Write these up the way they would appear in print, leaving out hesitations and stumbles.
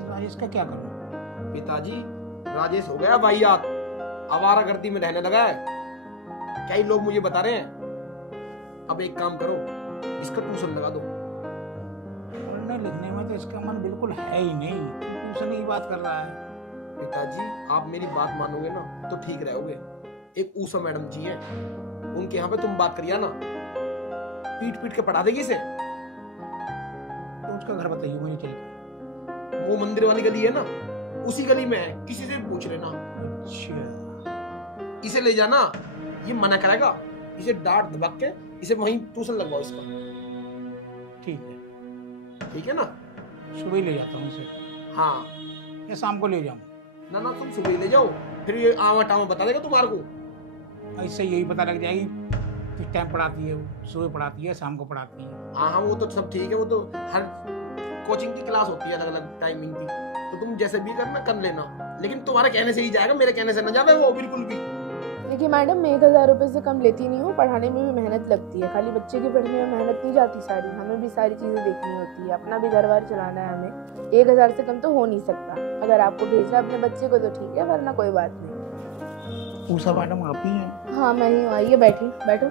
राजेश का क्या करूं? पिताजी, राजेश हो गया वाहियात, आवारागर्दी में रहने लगा है। कई लोग मुझे बता रहे हैं। अब एक काम करो, इसका ट्यूशन लगा दो। पढ़ने लिखने में तो इसका मन बिल्कुल है ही नहीं, ट्यूशन की बात कर रहा है। पिताजी, आप मेरी बात मानोगे ना तो ठीक रहोगे। एक ऊषा मैडम जी है, उनके यहाँ पे तुम बात करिए ना, पीट पीट के पढ़ा देगी इसे। तो उसका घर बताइए मुझे चल के। वो मंदिर वाली गली है ना, उसी गली में है, किसी से भी पूछ लेना। अच्छा, इसे ले जाना, ये मना करेगा। इसे डांट दबक के इसे वहीं ट्यूशन लगवाओ इसका। ठीक है, ठीक है ना? सुबह ही ले जाता हूँ इसे हाँ या शाम को ले जाऊँ? ना ना, तुम सुबह ही ले जाओ, फिर ये आवा टावा बता देगा तुम्हारे को। इससे यही पता लग जाएगी किस टाइम पढ़ाती है, वो सुबह पढ़ाती है शाम को पढ़ाती है। हाँ हाँ, वो तो सब ठीक है। वो तो हर कोचिंग की क्लास होती है अलग अलग टाइमिंग की, तो तुम जैसे भी करना कर लेना, लेकिन तुम्हारे कहने से ही जाएगा, मेरे कहने से ना जावे वो बिल्कुल भी। देखिए मैडम, मैं 1,000 रुपये से कम लेती नहीं हूँ। पढ़ाने में भी मेहनत लगती है, खाली बच्चे की पढ़ने में मेहनत नहीं जाती सारी, हमें भी सारी चीज़ें देखनी होती है, अपना भी घर बार चलाना है हमें। 1,000 से कम तो हो नहीं सकता। अगर आपको भेजना है अपने बच्चे को तो ठीक है, वरना कोई बात नहीं। ऊषा मैडम आप ही हैं? हाँ मैं ही हूँ, आइए बैठिए, बैठो।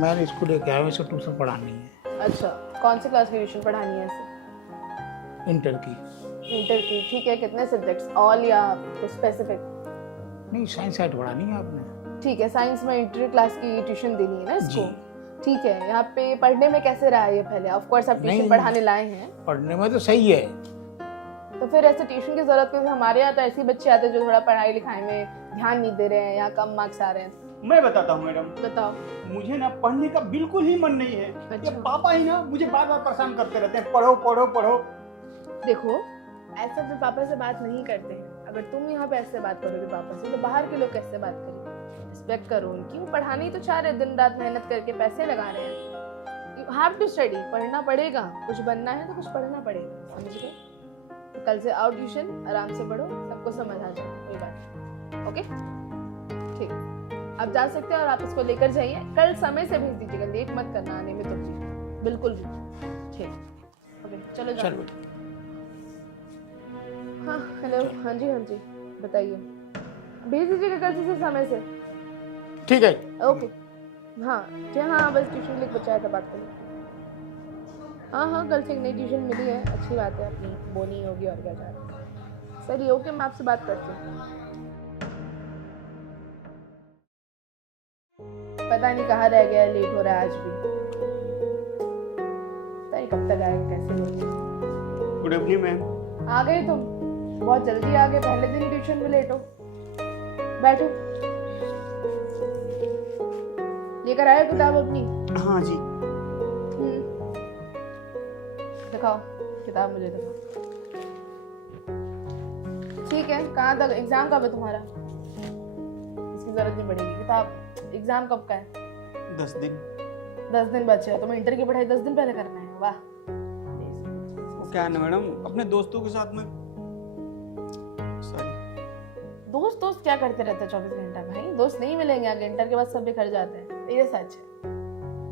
मैंने इसको लेके आया, इसे ट्यूशन पढ़ानी है। अच्छा, कौन सी क्लास की ट्यूशन पढ़ानी है इसे? इंटर की। इंटर की, ठीक है। कितने सब्जेक्ट्स, ऑल या कुछ स्पेसिफिक? नहीं, साइंस साइड पढ़ानी है आपने। ठीक है, साइंस में इंटर क्लास की ट्यूशन देनी है ना इसको? जी। ठीक है। यहाँ पे पढ़ने में कैसे रहा है ये पहले? ऑफ कोर्स आप ट्यूशन नहीं। पढ़ाने लाए हैं, पढ़ने में तो सही है। तो फिर ऐसे ट्यूशन की जरूरत क्यों? हमारे यहाँ तो ऐसे बच्चे आते हैं जो थोड़ा पढ़ाई लिखाई में ध्यान नहीं दे रहे हैं या कम मार्क्स आ रहे हैं। मैं बताता हूँ मैडम, बताओ। मुझे ना पढ़ने का बिल्कुल ही मन नहीं है। अच्छा। ये पापा ही ना मुझे बार बार परेशान करते रहते हैं, पढ़ो पढ़ो पढ़ो। देखो, ऐसा तो पापा से बात नहीं करते हैं। अगर तुम यहाँ पे ऐसे बात करोगे पापा से, तो बाहर के लोग कैसे बात करेंगे? रिस्पेक्ट करो उनकी, वो पढ़ाने ही तो चाह रहे, दिन रात मेहनत करके पैसे लगा रहे हैं। यू हैव टू स्टडी, पढ़ना पड़ेगा। कुछ बनना है तो कुछ पढ़ना पड़ेगा, समझ गए? तो कल से आओ ट्यूशन, आराम से पढ़ो, सबको समझ आ जाए, कोई बात नहीं। ओके, ठीक, आप जा सकते हैं और आप इसको लेकर जाइए। कल समय से भेज दीजिएगा, लेट मत करना आने में, तो जी बिल्कुल भी। ठीक, ओके, चलो जाओ। चलो। हाँ हेलो, हाँ जी बताइए। भेज दीजिएगा कल से समय से। ठीक है। ओके, हाँ जी, हाँ बस ट्यूशन के लिए बचाया था, बात करिए। हाँ, कल से एक नई ट्यूशन मिली है, अच्छी बात है, अपनी बोनी होगी और क्या चाहते। चलिए ओके, मैं आपसे बात करती हूँ। पता नहीं कहाँ रह गया, लेट हो रहा है आज भी, पता नहीं कब तक आएगा, कैसे होगा। Good evening ma'am. आ गए तुम? बहुत जल्दी आ गए, पहले दिन ट्यूशन में लेट हो। बैठो, लेकर आए किताब अपनी? हाँ जी। दिखाओ किताब, मुझे दिखाओ। ठीक है, कहाँ तक? एग्जाम कब है तुम्हारा? इसकी जरूरत नहीं पड़ेगी किताब। एग्जाम कब का है? 10 दिन। 10 दिन बचे हैं, तुम्हें इंटर की पढ़ाई 10 दिन पहले करना है? वाह। वो क्या है ना मैडम, अपने दोस्तों के साथ में, सॉरी, दोस्त क्या करते रहते हैं 24 घंटा? भाई दोस्त नहीं मिलेंगे आगे, इंटर के बाद सब बिखर जाते हैं, ये सच है।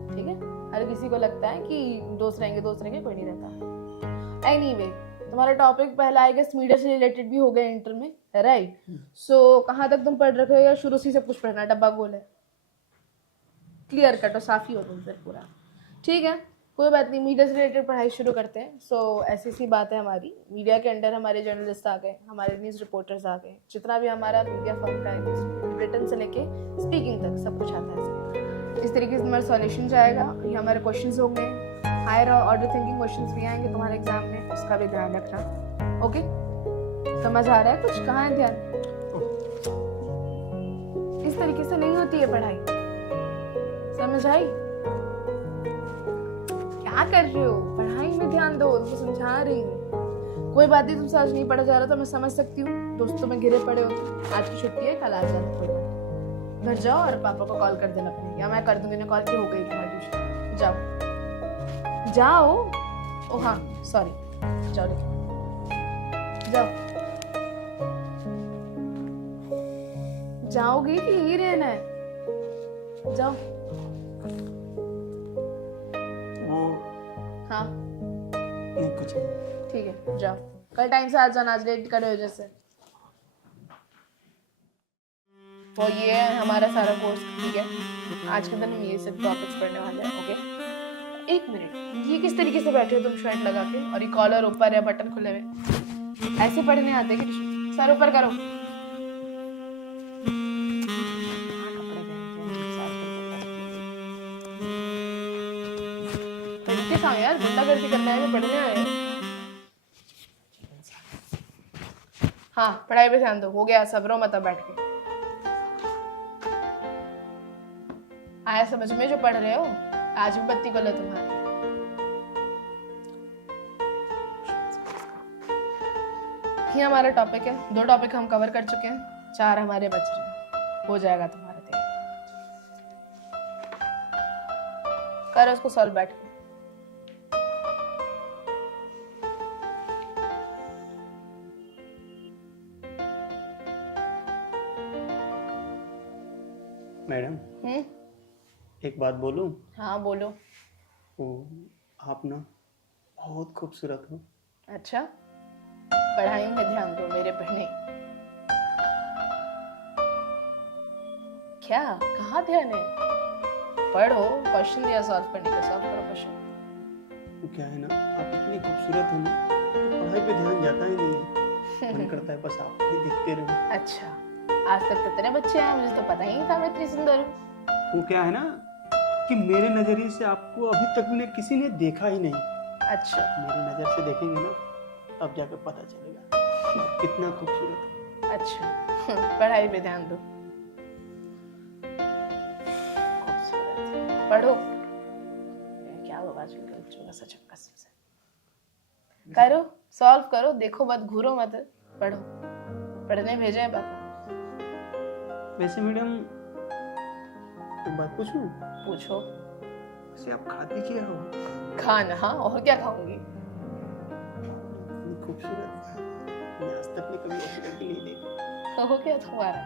ठीक है, हर किसी को लगता है कि दोस्त रहेंगे, कोई नहीं रहता। एनीवे, तुम्हारा टॉपिक पहला आई गेस मीडिया से रिलेटेड भी हो गया इंटर में, राइट? सो कहाँ तक तुम पढ़ रखे हो, या शुरू से सब कुछ पढ़ना? डब्बा गोल है, क्लियर कट और साफी हो तुम फिर पूरा। ठीक है, कोई बात नहीं, मीडिया से रिलेटेड पढ़ाई शुरू करते हैं। सो ऐसी सी बात है हमारी, मीडिया के अंडर हमारे जर्नलिस्ट आ गए, हमारे न्यूज़ रिपोर्टर्स आ गए, जितना भी हमारा मीडिया फर्म का है, रिटन से लेके स्पीकिंग तक सब कुछ आता है। इस तरीके से तुम्हारा सॉल्यूशन जाएगा, ये हमारे क्वेश्चंस होंगे, हायर ऑर्डर थिंकिंग क्वेश्चंस भी आएंगे तुम्हारे एग्जाम में, उसका भी ध्यान रखना। ओके, समझ आ रहा है कुछ? कहाँ है ध्यान? इस तरीके से नहीं होती है पढ़ाई, समझ आई? क्या कर रहे हो? पढ़ाई में ध्यान दो, तुमको समझा रही हूँ। कोई बात नहीं, तुमसे आज नहीं पढ़ा जा रहा तो मैं समझ सकती हूँ, दोस्तों में घिरे पड़े हो तुम। आज की छुट्टी है, कल आ जाना, कोई बात नहीं। घर जाओ और पापा को कॉल कर देना अपने, या मैं कर दूंगी ना कॉल, की हो गई तुम्हारी ट्यूशन। जाओ। ओ हाँ सॉरी, जाओ लेके जाओ। जाओगी कि यही रहना है? जाओ। वो हाँ नहीं कुछ। ठीक है जाओ, कल टाइम से आ जाना, आज लेट करे वजह से। तो ये है हमारा सारा कोर्स, ठीक है। आज के दिन हम ये सब टॉपिक्स पढ़ने वाले हैं, ओके। एक मिनट, ये किस तरीके से बैठे हो तुम शर्ट लगा के, और ये कॉलर ऊपर है, बटन खुले हुए, ऐसे पढ़ने आते कि सर ऊपर करो। तरीके से आओ यार, गुंडागर्दी करना है कि पढ़ने आए हो? हाँ पढ़ाई पे ध्यान दो, हो गया, सबरो मत अब बैठ के। आया समझ में जो पढ़ रहे हो? आज भी बत्ती गलत तुम्हारी। ये हमारा टॉपिक है, 2 टॉपिक हम कवर कर चुके हैं, 4 हमारे बच रहे हैं, हो जाएगा तुम्हारा तैयार। करो उसको सॉल्व बैठ के। मैडम एक बात बोलूं? हाँ बोलो। वो आप ना बहुत खूबसूरत हो। अच्छा, पढ़ाई में ध्यान दो, मेरे पर नहीं। क्या कहाँ ध्यान है? पढ़ो, क्वेश्चन दिया सॉल्व करने का, सॉल्व करो क्वेश्चन। क्या है ना, आप इतनी खूबसूरत हो ना, पढ़ाई पे ध्यान जाता ही नहीं है। मन करता है बस आपको ही देखते रहो। अच्छा, आज तक तो तेरे बच्चे हैं, मुझे तो पता ही नहीं था मैं इतनी सुंदर हूँ। वो क्या है ना कि मेरे नजरिए से आपको अभी तक ने किसी ने देखा ही नहीं। अच्छा, मेरी नजर से देखेंगे ना, तब जाकर पता चलेगा कितना खूबसूरत। अच्छा पढ़ाई पे ध्यान दो, पढ़ो। क्या होगा आजकल बच्चों का सच कसम से। करो, सॉल्व करो, देखो मत, घूरो मत, पढ़ो। पढ़ने भेजे हैं पापा। वैसे मैडम एक बात पूछूं? पूछो। वैसे आप खाती क्या हो? खाना, हाँ, और क्या खाऊंगी? इतनी खूबसूरत, मैं आज तक ने कभी ऐसी लड़की नहीं देखी। हो क्या तुम्हारा?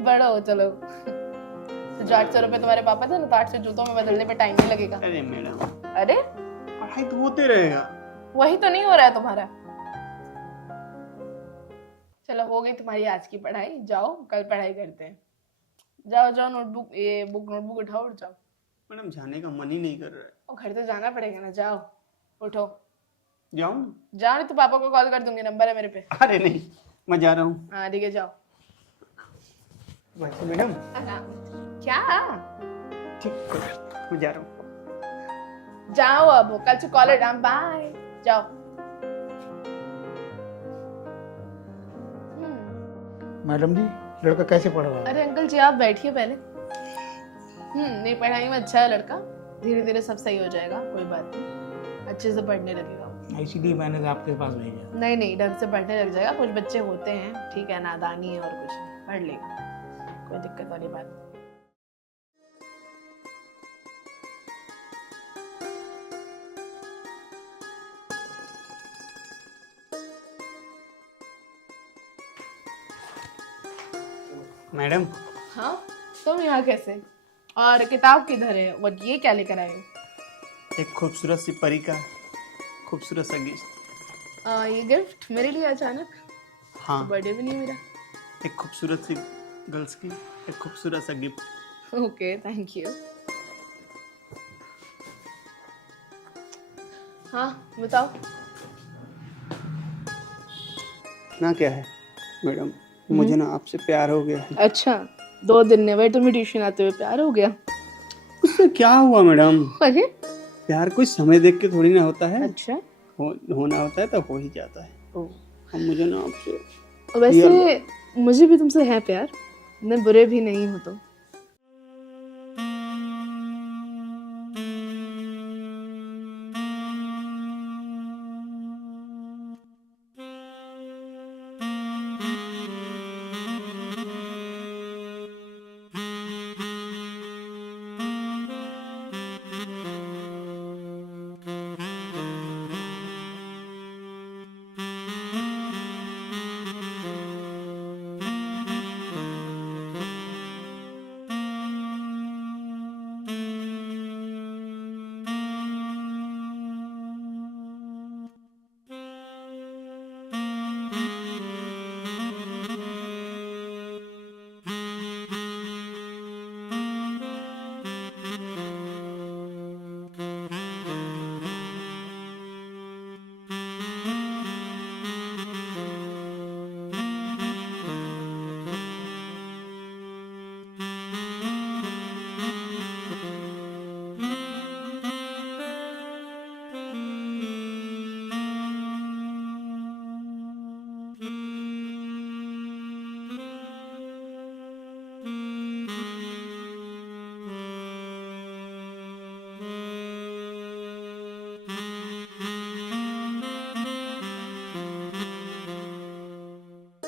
बड़ा हो, चलो। तो जो 800 रुपए तुम्हारे पापा थे ना, तो 800 जूतों में बदलने में टाइम नहीं लगेगा। अरे मैडम, अरे पढ़ाई तो होते रहेगा। वही तो नहीं हो रहा है तुम्हारा। चलो हो गई तुम्हारी आज की पढ़ाई, जाओ कल पढ़ाई करते हैं। जाओ जाओ, नोटबुक नोटबुक उठाओ और जाओ। मैडम जाने का मन ही नहीं कर रहा है। और घर तो जाना पड़ेगा ना, जाओ उठो। जाऊं? जाओ, नहीं तो पापा को कॉल कर दूंगी, नंबर है मेरे पे। अरे नहीं, मैं जा रहा हूँ। हाँ ठीक है, जाओ। वैसे मैडम क्या? ठीक, मैं जा रहा हूँ। जाओ, अब कल से कॉल है, बाय, जाओ। मैडम जी, लड़का कैसे पढ़ रहा है? अरे अंकल जी आप बैठिए पहले। नहीं, पढ़ाई में अच्छा है लड़का, धीरे धीरे सब सही हो जाएगा, कोई बात नहीं, अच्छे से पढ़ने लगेगा। इसीलिए मैंने आपके पास भेजा। नहीं नहीं, ढंग से पढ़ने लग जाएगा। कुछ बच्चे होते हैं, ठीक है, नादानी है और कुछ नहीं, पढ़ लेगा, कोई दिक्कत वाली बात नहीं। मैडम हाँ, तुम यहाँ कैसे? और किताब किधर है? वो ये क्या लेकर आए हो? एक खूबसूरत सी परी का खूबसूरत सा गिफ्ट। ये गिफ्ट मेरे लिए अचानक? हाँ, बर्थडे भी नहीं मेरा। एक खूबसूरत सी गर्ल्स की एक खूबसूरत सा गिफ्ट। Okay, thank you. हाँ बताओ। ना क्या है मैडम, मुझे ना आपसे प्यार हो गया है। अच्छा, 2 दिन में वही तुम्हें ट्यूशन आते हुए प्यार हो गया? उससे क्या हुआ मैडम? अरे प्यार कोई समय देख के थोड़ी ना होता है। अच्छा, होना होता है तो हो ही जाता है। अब मुझे ना आपसे वैसे मुझे भी तुमसे है प्यार, मैं बुरे भी नहीं हूँ तो।